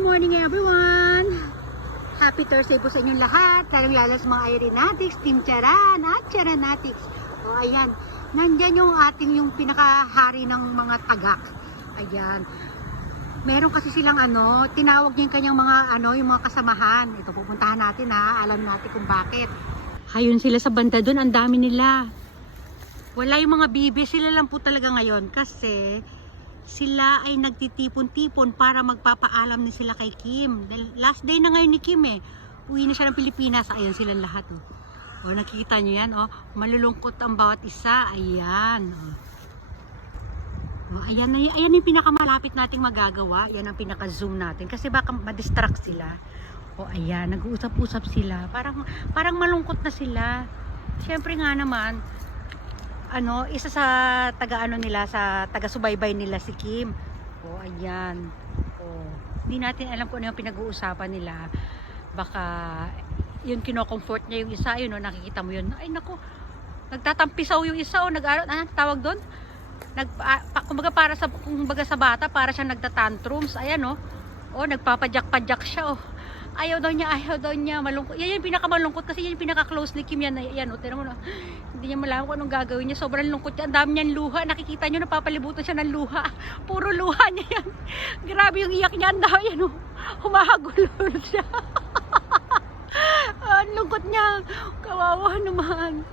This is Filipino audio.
Good morning everyone! Happy Thursday po sa inyong lahat, lalong-lalo sa mga Aeronatics, Team Charan at Charanatics. O ayan, nandyan yung ating yung pinakahari ng mga tagak. Ayan. Meron kasi silang tinawag niya yung kanyang mga yung mga kasamahan. Ito pupuntahan natin alam natin kung bakit. Hayun sila sa banda doon, ang dami nila. Wala yung mga bibi, sila lang po talaga ngayon kasi sila ay nagtitipon-tipon para magpapaalam na sila kay Kim. Last day na ngayon ni Kim Uwi na siya ng Pilipinas. Ayan sila lahat. Nakikita nyo yan. Malulungkot ang bawat isa. Ayan. Ayan yung pinakamalapit nating magagawa. Yan ang pinaka-zoom natin. Kasi baka ma-distract sila. Ayan. Nag-uusap-usap sila. Parang malungkot na sila. Siyempre nga naman, isa sa nila, sa taga-subaybay nila si Kim. Ayan. Hindi natin alam kung ano yung pinag-uusapan nila. Baka yun kino-comfort niya yung isa, nakikita mo yun. Ay nako, nagtatampisaw yung isa tawag doon? Kumbaga sa bata, para siya nagtatantrums. Ayan nagpapadyak-padyak siya. Ayaw daw niya, malungkot. Yan yung pinakamalungkot kasi yan yung pinaka-close ni Kim yan. Tignan mo hindi niya malaman kung anong gagawin niya. Sobrang lungkot niya. Ang dami niyang luha. Nakikita niyo, napapalibutan siya ng luha. Puro luha niya yan. Grabe yung iyak niya. Ang dami humahagulol siya. Ang lungkot niya. Kawawa naman.